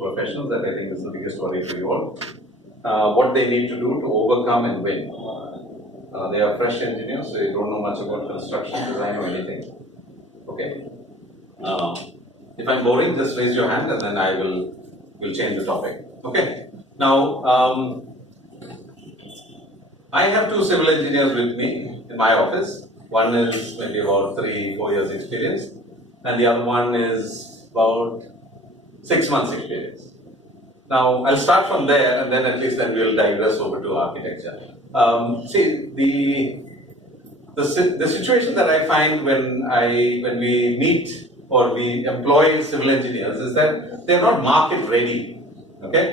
professionals that I think is the biggest worry for you all. What they need to do to overcome and win. They are fresh engineers, they don't know much about construction, design or anything. Okay. If I'm boring, just raise your hand and then I will change the topic. Okay. Now, I have two civil engineers with me in my office. One is maybe about 3-4 years experience, and the other one is about 6 months experience. Now, I'll start from there, and then at least then we'll digress over to architecture. See, the situation that I find when we meet or we employ civil engineers is that they're not market ready. Okay,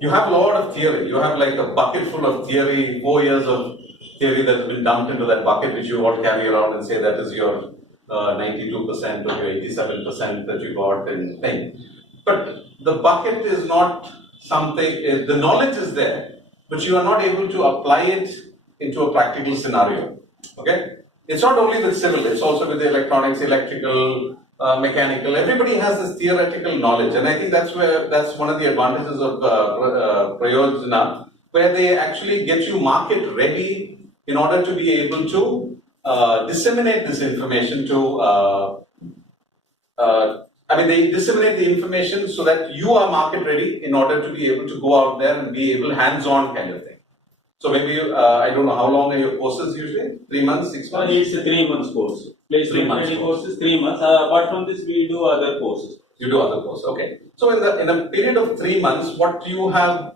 you have a lot of theory. You have like a bucket full of theory, 4 years of theory that's been dumped into that bucket, which you all carry around and say that is your 92% or your 87% that you got and thing. But the bucket is not something, the knowledge is there, but you are not able to apply it into a practical scenario. Okay? It's not only with civil, it's also with electronics, electrical, mechanical. Everybody has this theoretical knowledge, and I think that's one of the advantages of Prayojana, where they actually get you market ready in order to be able to disseminate this information to they disseminate the information so that you are market ready in order to be able to go out there and be able hands-on kind of thing. So maybe I don't know how long are your courses usually? 3 months, 6 months? It's a 3 months course. Placement training courses 3 months. Apart from this, we do other courses. You do other courses, okay. So in a period of 3 months, what you have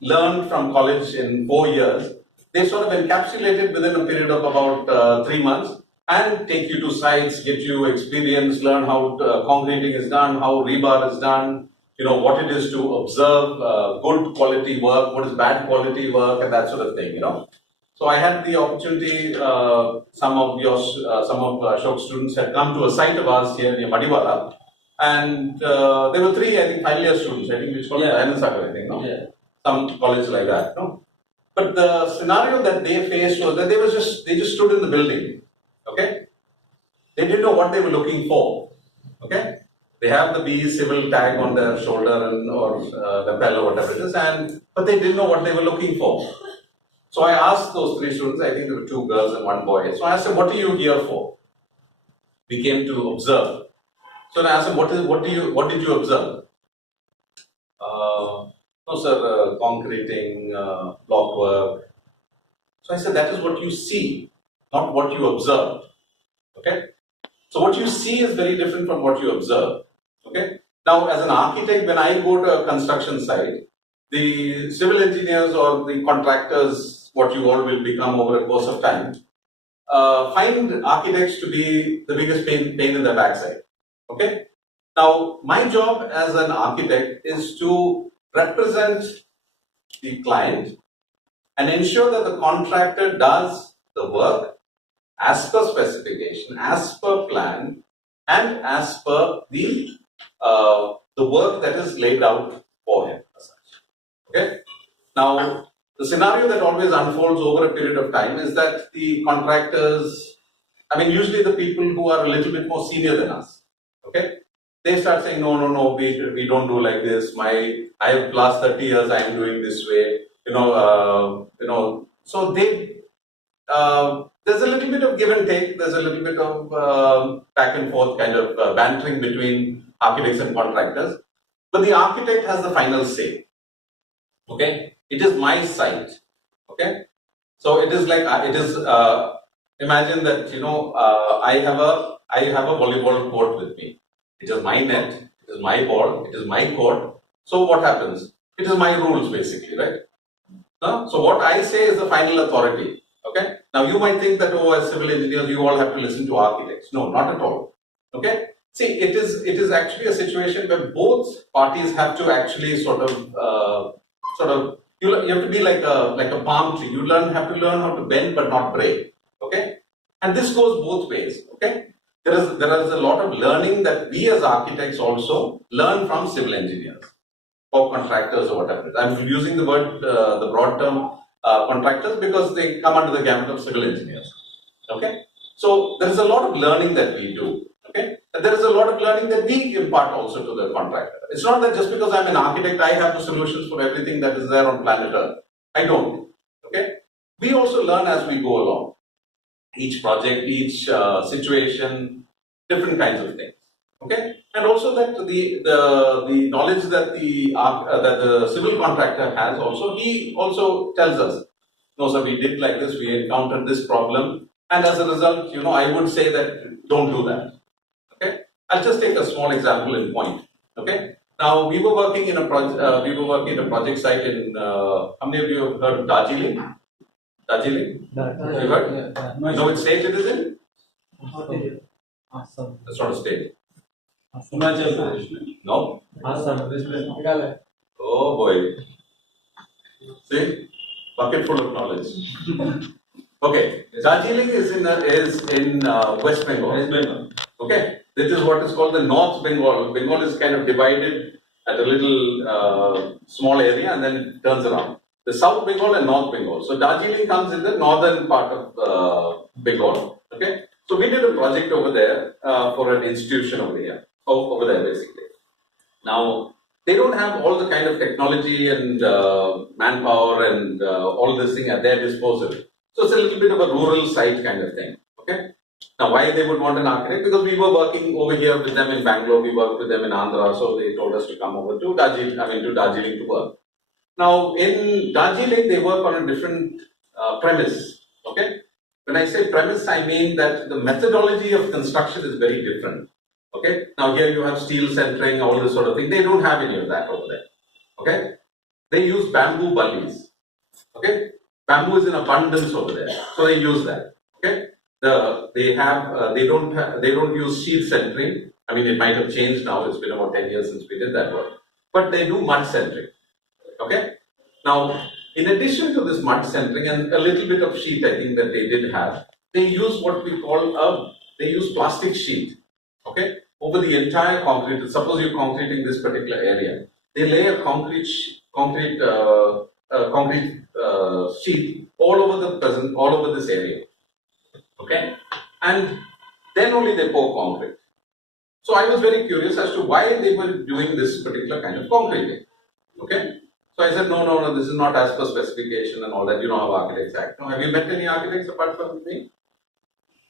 learned from college in 4 years, they sort of encapsulated within a period of about 3 months and take you to sites, get you experience, learn how concreting is done, how rebar is done, you know, what it is to observe good quality work, what is bad quality work, and that sort of thing, you know. So I had the opportunity, some of Ashok's students had come to a site of ours here near Madiwala, and there were 3, I think, final year students, I think which called Dayanand I think, no? Yeah. Some college like that, no? But the scenario that they faced was that they just stood in the building, okay? They didn't know what they were looking for, okay? They have the BE civil tag on their shoulder or lapel or whatever it is, but they didn't know what they were looking for. So I asked those 3 students, I think there were 2 girls and 1 boy. So I asked them, what are you here for? We came to observe. So I asked them, what did you observe? No sir, concreting, block work. So I said, that is what you see, not what you observe. Okay? So what you see is very different from what you observe. Okay? Now, as an architect, when I go to a construction site, the civil engineers or the contractors, what you all will become over a course of time, find architects to be the biggest pain in the backside. Okay? Now, my job as an architect is to represent the client and ensure that the contractor does the work as per specification, as per plan, and as per the work that is laid out for him. Okay? Now, the scenario that always unfolds over a period of time is that the contractors, usually the people who are a little bit more senior than us, okay? They start saying, no, we don't do like this. I have last 30 years, I am doing this way. So there's a little bit of give and take. There's a little bit of back and forth kind of bantering between architects and contractors. But the architect has the final say. Okay, it is my site. Okay, so it is like imagine that I have a volleyball court with me. It is my net, it is my ball, it is my court. So what happens? It is my rules basically, right? So what I say is the final authority. Okay. Now you might think that as civil engineers you all have to listen to architects. No, not at all. Okay. See, it is actually a situation where both parties have to actually sort of you have to be like a palm tree. You have to learn how to bend but not break. Okay, and this goes both ways. Okay, there is a lot of learning that we as architects also learn from civil engineers or contractors or whatever. I'm using the word the broad term contractors because they come under the gamut of civil engineers. Okay, so there is a lot of learning that we do. Okay, and there is a lot of learning that we impart also to the contractor. It's not that just because I'm an architect, I have the solutions for everything that is there on planet Earth. I don't. Okay, we also learn as we go along. Each project, each situation, different kinds of things. Okay, and also that the knowledge that the civil contractor has also, he also tells us, no sir, we did like this, we encountered this problem, and as a result, I would say that don't do that. Okay, I'll just take a small example in point. Okay, now we were working in a project site in how many of you have heard of Darjeeling? Darjeeling? You heard? You know which state it is in? Assam. That's not a state. Himachal Pradesh. No? Assam. Oh boy. See? Bucket full of knowledge. Okay. Darjeeling is in West Bengal. West Bengal. Okay. This is what is called the North Bengal. Bengal is kind of divided at a little small area and then it turns around. The South Bengal and North Bengal. So Darjeeling comes in the northern part of Bengal. Okay. So we did a project over there for an institution over here. Over there basically. Now, they don't have all the kind of technology and manpower and all this thing at their disposal. So it's a little bit of a rural site kind of thing. Okay. Now, why they would want an architect? Because we were working over here with them in Bangalore, we worked with them in Andhra, so they told us to come over to Darjeeling, to work. Now, in Darjeeling, they work on a different premise. Okay. When I say premise, I mean that the methodology of construction is very different. Okay. Now here you have steel centering, all this sort of thing. They don't have any of that over there. Okay. They use bamboo bullies. Okay. Bamboo is in abundance over there, so they use that. Okay. They don't use steel centering. I mean, it might have changed now. It's been about 10 years since we did that work, but they do mud centering. Okay. Now, in addition to this mud centering and a little bit of sheet, I think that they did have, they use what we call they use plastic sheet. Okay, over the entire concrete. Suppose you're concreting this particular area, they lay a concrete sheet all over this area. Okay, and then only they pour concrete. So I was very curious as to why they were doing this particular kind of concreting. Okay, so I said, no, this is not as per specification and all that. You know how architects act. No, have you met any architects apart from me?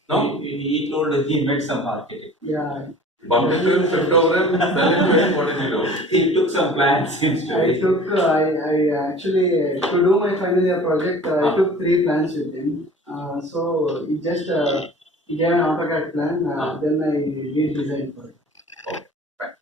No? He told us he met some architect. Yeah. Bumped into him, flipped over him, fell into him, what did you do? He took some plans instead. I actually, to do my final year project, I took 3 plans with him. So he just he gave an AutoCAD plan, then I did design for it. Okay, right.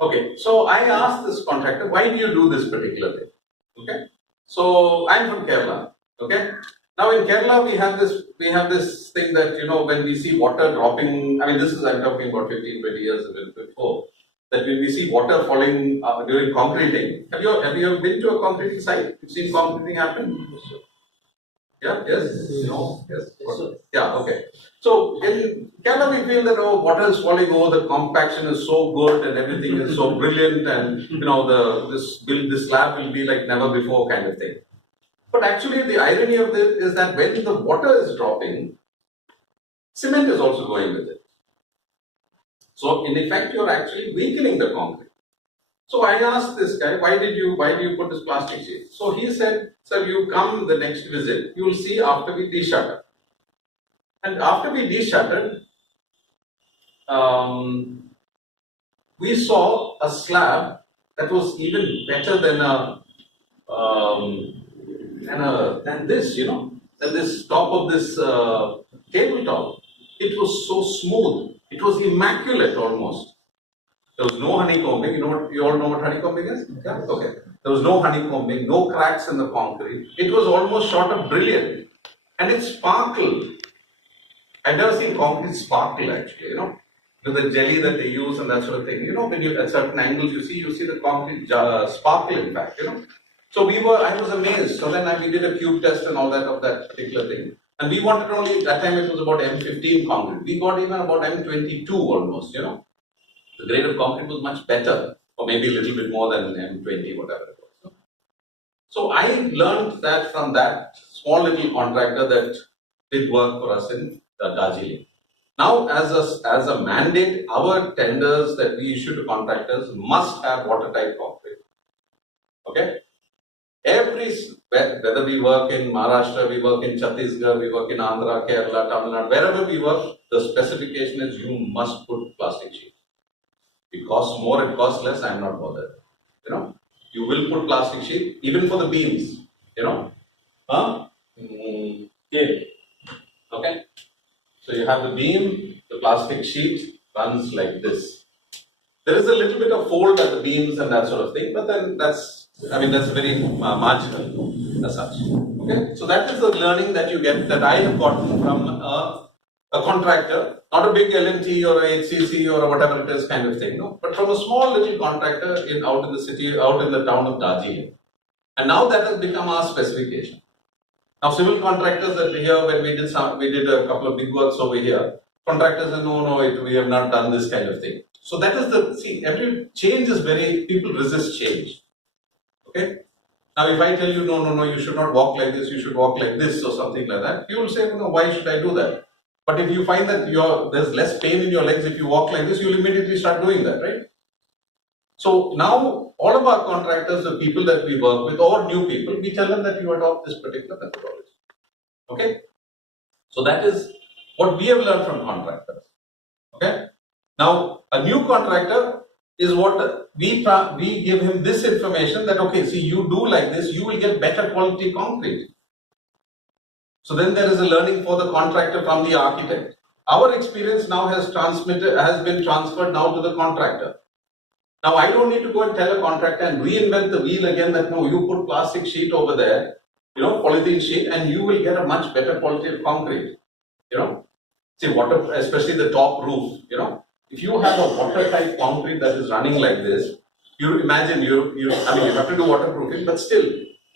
Okay, so I asked this contractor, why do you do this particular thing? Okay, so I'm from Kerala. Okay, now in Kerala we have this thing that when we see water dropping, I mean I'm talking about 15-20 years before, that when we see water falling during concreting. Have you ever been to a concreting site? You've seen concreting happen? Yeah, yes, no, yes. Yeah, okay. So in Kerala we feel that water is falling over, the compaction is so good and everything is so brilliant, and this slab will be like never before kind of thing. But actually the irony of this is that when the water is dropping, cement is also going with it. So in effect you're actually weakening the concrete. So I asked this guy, why do you put this plastic sheet? So he said, sir, you come the next visit, you will see after we de-shutter. And after we de-shuttered, we saw a slab that was even better than this top of this tabletop. It was so smooth. It was immaculate almost. There was no honeycombing. You all know what honeycombing is? Yeah? Okay. There was no honeycombing, no cracks in the concrete. It was almost short of brilliant. And it sparkled. I've never seen concrete sparkle actually, with the jelly that they use and that sort of thing. When you at certain angles you see the concrete sparkle in fact, So I was amazed. So then we did a cube test and all that of that particular thing. And we wanted only, at that time it was about M15 concrete. We got even about M22 almost, The grade of concrete was much better, or maybe a little bit more than M20, whatever it was. So I learned that from that small little contractor that did work for us in Darjeeling. Now, as a mandate, our tenders that we issue to contractors must have watertight concrete. Okay? Whether we work in Maharashtra, we work in Chhattisgarh, we work in Andhra, Kerala, Tamil Nadu, wherever we work, the specification is you must put plastic sheet. It costs more, it costs less, I am not bothered. You know, you will put plastic sheet even for the beams. You know, here. Okay. So you have the beam, the plastic sheet runs like this. There is a little bit of fold at the beams and that sort of thing, but then that's very marginal as such. Okay, so that is the learning that you get, that I have gotten from a contractor, not a big L&T or a HCC or whatever it is kind of thing, no, but from a small little contractor out in the city, out in the town of Darjeeling. And now that has become our specification. Now, civil contractors that here, when we did a couple of big works over here, contractors said, no, we have not done this kind of thing. So that is every change is people resist change. Okay? Now, if I tell you, no, you should not walk like this, you should walk like this or something like that, you will say, no, why should I do that? But if you find that there's less pain in your legs if you walk like this, you'll immediately start doing that, right? So now, all of our contractors, the people that we work with, or new people, we tell them that you adopt this particular methodology. Okay? So that is what we have learned from contractors. Okay? Now, a new contractor is what we give him this information that, okay, see, you do like this, you will get better quality concrete. So then there is a learning for the contractor from the architect. Our experience now has been transferred now to the contractor. Now, I don't need to go and tell a contractor and reinvent the wheel again that, no, you put plastic sheet over there, polythene sheet, and you will get a much better quality of concrete. See, water, especially the top roof, if you have a watertight concrete that is running like this, you imagine you have to do waterproofing, but still,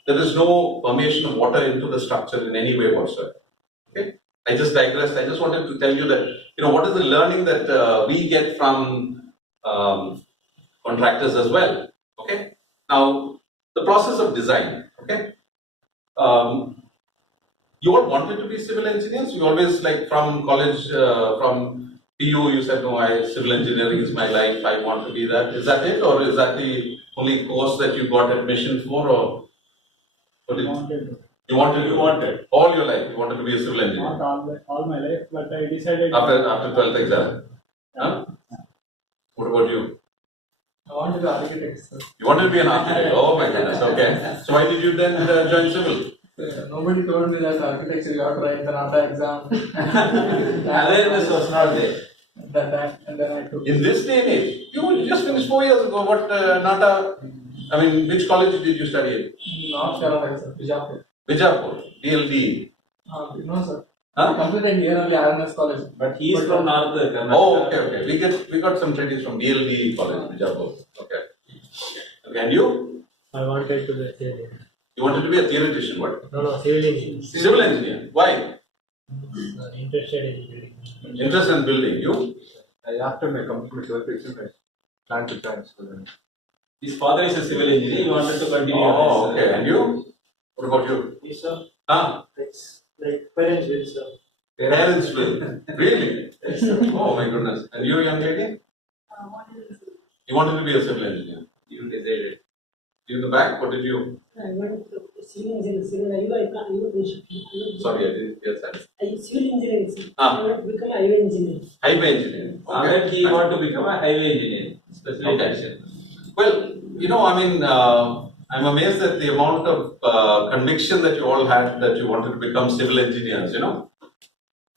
there is no permeation of water into the structure in any way whatsoever. Okay? I just digressed. I just wanted to tell you that, what is the learning that we get from contractors as well. Okay. Now, the process of design. Okay. You all wanted to be civil engineers. You always, like, from college, from PU, you said, no, civil engineering is my life. I want to be that. Is that it, or is that the only course that you got admission for, or what did you wanted all your life? You wanted to be a civil engineer. Not all my life, but I decided after 12th exam. Huh? What about you? I want to be architect, sir. You wanted to be an architect? Oh my goodness, okay. So why did you then join civil? Nobody told me that architecture you have to write the NATA exam. Awareness was not there. And then I took. In this day and age, you just finished 4 years ago. What NATA? Which college did you study in? Not Kerala, sir. Bijapur. Bijapur, DLD. No, sir. Huh? I completed here only RNS college. But he is from North Karnataka. Oh, okay. We got some trainees from DLD college, Bijapur. Okay. And you? I wanted to be a theory. You wanted to be a theoretician, what? No, civil engineer. Civil engineer. Why? Interested in building. Interest in building. You? After my complete work experience, I plan to transfer. His father is a civil engineer. He wanted to continue. Oh, okay. And you? What about you? Yes, sir. Like parents will, sir. Parents will. Really? Oh my goodness. And you, young lady? You wanted to be a civil engineer. You decided. You in the back, what did you? I went to civil engineering. I can't even finish. Sorry, I didn't get that. Civil engineering. Ah. I want to become a highway engineer. Highway engineer. Then he want to become a highway engineer. Specialization. Well, I'm amazed at the amount of conviction that you all had that you wanted to become civil engineers,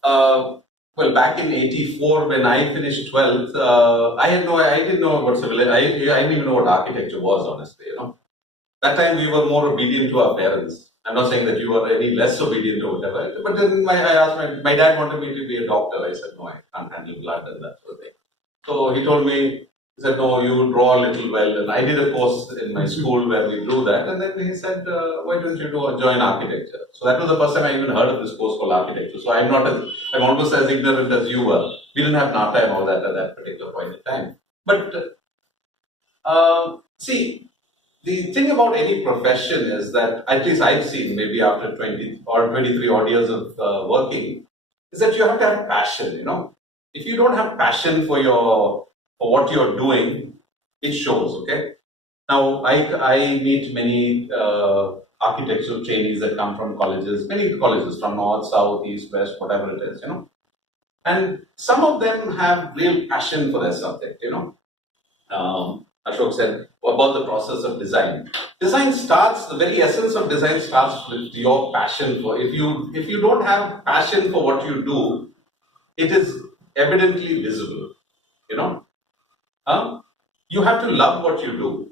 Well, back in '84, when I finished 12th, I didn't know about I didn't even know what architecture was, honestly, That time we were more obedient to our parents. I'm not saying that you were any less obedient or whatever, but then I asked my dad wanted me to be a doctor. I said, no, I can't handle blood and that sort of thing. So he told me, he said, no, you draw a little well. And I did a course in my school where we drew that. And then he said, why don't you join architecture? So that was the first time I even heard of this course called architecture. So I'm almost as ignorant as you were. We didn't have NATA and all that at that particular point in time. But see, the thing about any profession is that, at least I've seen maybe after 20 or 23 odd years of working, is that you have to have passion, if you don't have passion for what you're doing, it shows. Okay. Now I meet many architectural trainees that come from colleges, many colleges from north, south, east, west, whatever it is, And some of them have real passion for their subject, Ashok said about the process of design. Design starts, the very essence of design starts with your passion for. If you don't have passion for what you do, it is evidently visible, You have to love what you do.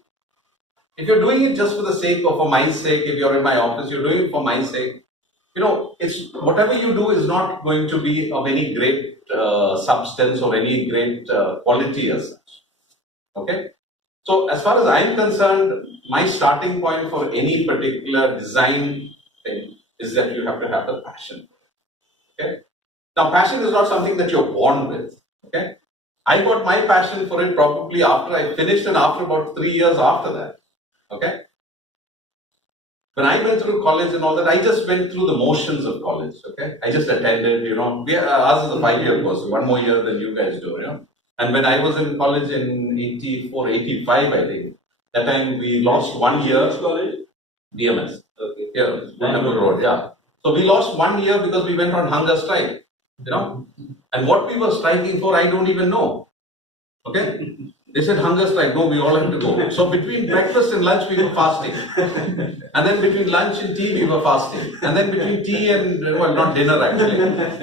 If you're doing it just for the sake or for my sake, if you're in my office, you're doing it for my sake, it's whatever you do is not going to be of any great substance or any great quality as such. Okay? So as far as I'm concerned, my starting point for any particular design thing is that you have to have the passion. Okay? Now, passion is not something that you're born with. Okay? I got my passion for it probably after I finished and after about 3 years after that. Okay? When I went through college and all that, I just went through the motions of college. Okay? I just attended, ours is a 5-year course, 1 more year than you guys do, And when I was in college in 84, 85, I think, that time we lost 1 year. Which college? BMS. Okay. Yeah, Bangalore Road, yeah. So we lost 1 year because we went on hunger strike, And what we were striking for, I don't even know. Okay? They said hunger strike, no, we all have to go. So between breakfast and lunch, we were fasting. And then between lunch and tea, we were fasting. And then between tea and, not dinner actually,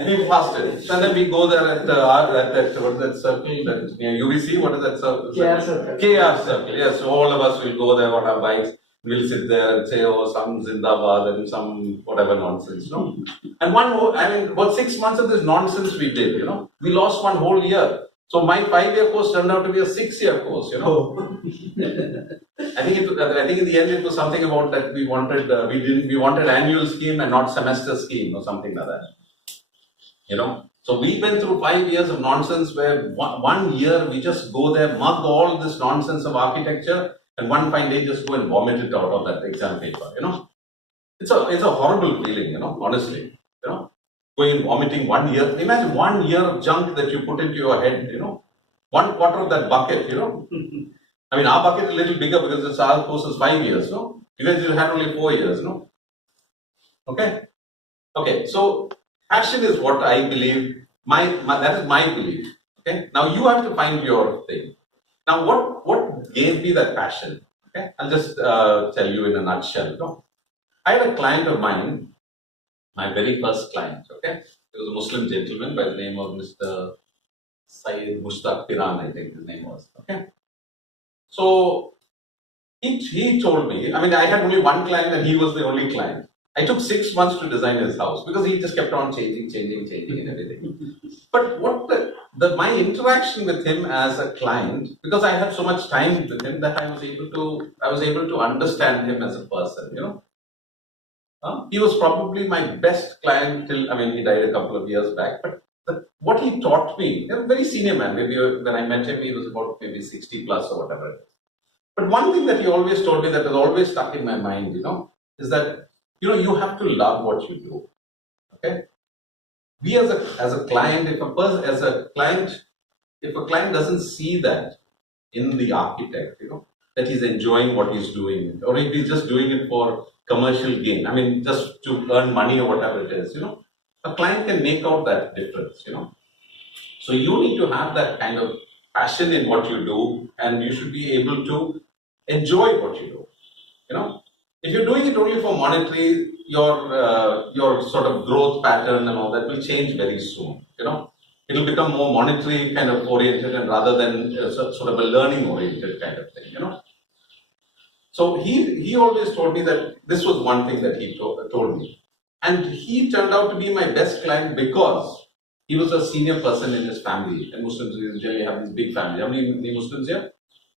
we fasted. And then we go there at that circle, that near UBC, what is that circle? KR circle. KR circle, yes. So all of us will go there on our bikes. We'll sit there and say, some Zindabad and some whatever nonsense, And about 6 months of this nonsense we did, We lost 1 whole year. So my 5-year course turned out to be a 6-year course, I think in the end it was something about that we wanted annual scheme and not semester scheme or something like that. So we went through 5 years of nonsense where 1 year we just go there, mug all this nonsense of architecture, and one fine day just go and vomit it out of that exam paper, It's a horrible feeling, honestly, Going and vomiting 1 year. Imagine 1 year of junk that you put into your head, 1/4 of that bucket, I mean, our bucket is a little bigger because our course is 5 years, You guys had only 4 years, Okay? Okay, so passion is what I believe, that is my belief, okay? Now you have to find your thing. Now what gave me that passion, okay? I'll just tell you in a nutshell, I had a client of mine, my very first client, okay? He was a Muslim gentleman by the name of Mr. Syed Mushtaq Piran, I think his name was, okay? So, he told me, I had only one client and he was the only client. I took 6 months to design his house because he just kept on changing and everything. But my interaction with him as a client, because I had so much time with him that I was able to understand him as a person, He was probably my best client till, he died a couple of years back, but what he taught me, a very senior man, maybe when I met him, he was about maybe 60 plus or whatever it is. But one thing that he always told me that has always stuck in my mind, is that, you have to love what you do, okay? We as a client, if a client doesn't see that in the architect, that he's enjoying what he's doing, or if he's just doing it for commercial gain, just to earn money or whatever it is, a client can make out that difference, So you need to have that kind of passion in what you do, and you should be able to enjoy what you do, If you're doing it only for monetary, your sort of growth pattern and all that will change very soon, It'll become more monetary kind of oriented and rather than sort of a learning oriented kind of thing, So he always told me that this was one thing that he told me. And he turned out to be my best client because he was a senior person in his family. And Muslims usually have this big family. How many Muslims here?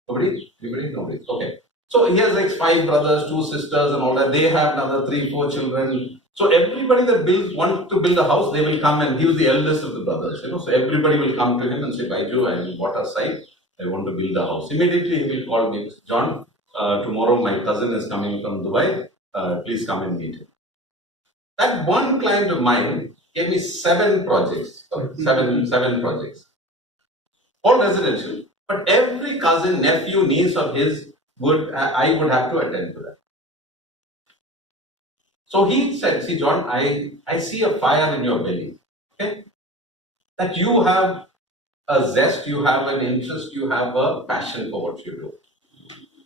Nobody? Anybody? Nobody. Okay. So he has like 5 brothers, 2 sisters and all that. They have another 3, 4 children. So everybody that wants to build a house, they will come, and he was the eldest of the brothers, So everybody will come to him and say, Baiju, I bought a site. I want to build a house. Immediately he will call me, John, tomorrow my cousin is coming from Dubai. Please come and meet him. That one client of mine gave me 7 projects. Sorry, seven projects. all residential, but every cousin, nephew, niece of his I would have to attend to that. So he said, see John, I see a fire in your belly, okay? That you have a zest, you have an interest, you have a passion for what you do.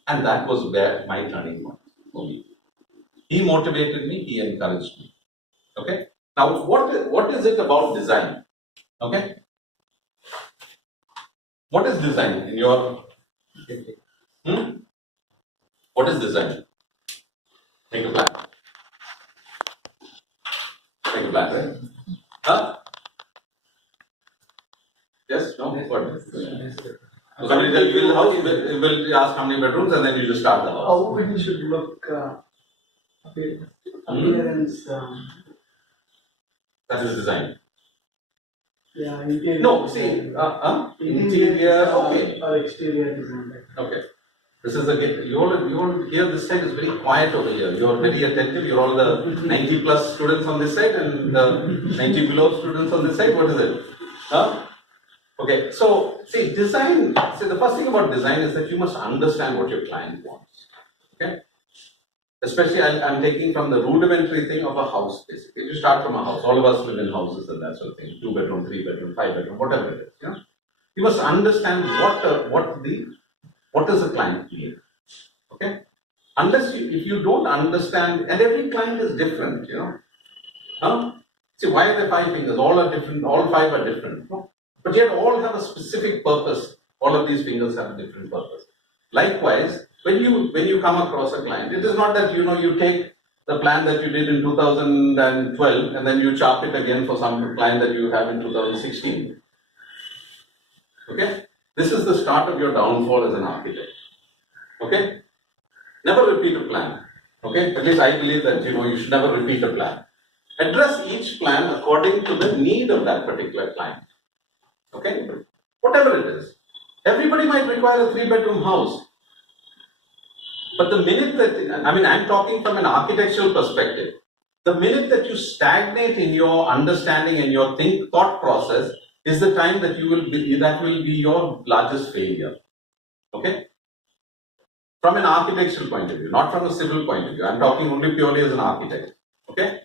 And that was where my turning point for me. He motivated me, he encouraged me. Okay? Now, what is it about design? Okay? What is design in your... What is design? Make a plan. Make a plan, right? Huh? Yes? No? What? So somebody tell you build a house, you will ask how many bedrooms and then you just start the house. How it should look, appearance, That is design. yeah, interior. No, see, interior, okay. Or exterior design. Okay. This is again, you all here, this side is very quiet over here. You are very attentive. You're all the 90 plus students on this side and the 90 below students on this side. What is it? Huh? Okay, so see, design, see, the first thing about design is that you must understand what your client wants. Okay? Especially, I'm taking from the rudimentary thing of a house, basically. You start from a house. All of us live in houses and that sort of thing. 2 bedroom, 3 bedroom, 5 bedroom, whatever it is. You know? You must understand what does the client need. Okay? If you don't understand, and every client is different, you know. Huh? See, why are there 5 fingers? All are different, all 5 are different. No? But yet all have a specific purpose. All of these fingers have a different purpose. Likewise, when you come across a client, it is not that you take the plan that you did in 2012 and then you chop it again for some client that you have in 2016. Okay? This is the start of your downfall as an architect. Okay? Never repeat a plan. Okay? At least I believe that you should never repeat a plan. Address each plan according to the need of that particular client. Okay? Whatever it is. Everybody might require a 3-bedroom house. But the minute that, I'm talking from an architectural perspective. The minute that you stagnate in your understanding and your thought process is the time that that will be your largest failure. Okay? From an architectural point of view, not from a civil point of view. I'm talking only purely as an architect. Okay?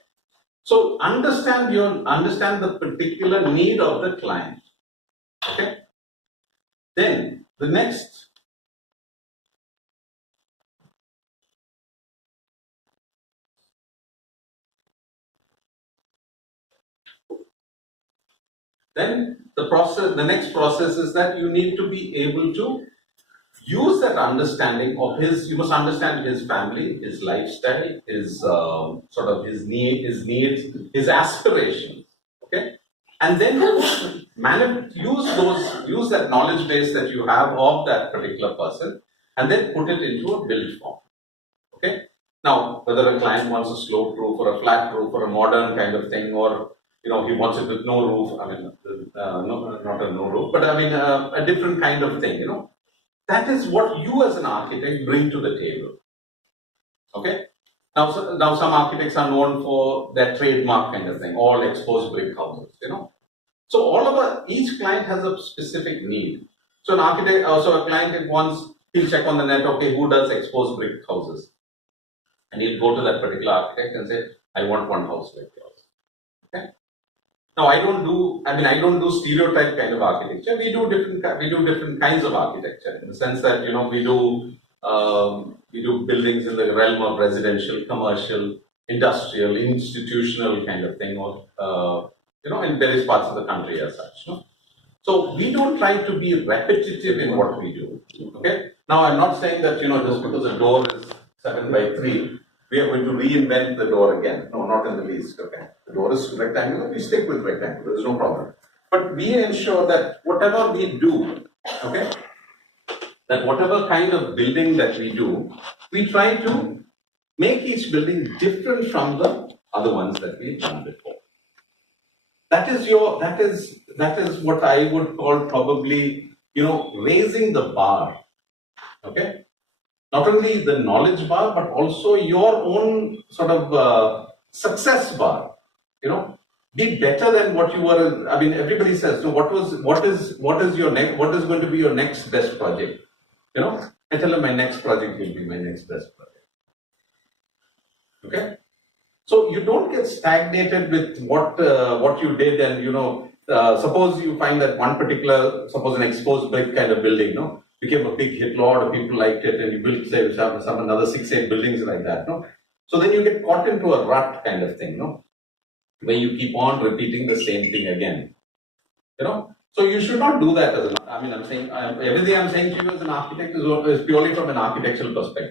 So understand the particular need of the client. Okay? Then the next the next process is that you need to be able to use that understanding of you must understand his family, his lifestyle, his his needs, his aspirations. Okay? And then use that knowledge base that you have of that particular person and then put it into a build form. Okay? Now, whether a client wants a sloped roof or a flat roof or a modern kind of thing, or he wants it with no roof, not a no roof, but a different kind of thing, That is what you as an architect bring to the table. Okay? Now some architects are known for their trademark kind of thing, all exposed brick houses, So each client has a specific need. So an architect, a client he'll check on the net, okay, who does exposed brick houses? And he'll go to that particular architect and say, I want one house like yours. Okay? Now I don't do stereotype kind of architecture. We do different kinds of architecture in the sense that we do buildings in the realm of residential, commercial, industrial, institutional kind of thing, or in various parts of the country as such. So we don't try to be repetitive in what we do. Okay. Now I'm not saying that just because a door is 7 by 3. We are going to reinvent the door again. No, not in the least. Okay. The door is rectangular, we stick with rectangular, there's no problem. But we ensure that whatever we do, okay, that whatever kind of building that we do, we try to make each building different from the other ones that we've done before. That is what I would call probably, raising the bar. Okay. Not only the knowledge bar, but also your own sort of success bar. be better than what you were. I mean, everybody says, so what is going to be your next best project? You know, I tell them my next project will be my next best project. Okay, so you don't get stagnated with what you did, and suppose you find that one particular, suppose an exposed brick kind of building, became a big hit, lot of people liked it, and you built say some another 6-8 buildings like that, So then you get caught into a rut kind of thing, where you keep on repeating the same thing again, So you should not do that as I'm saying, everything I'm saying to you as an architect is purely from an architectural perspective.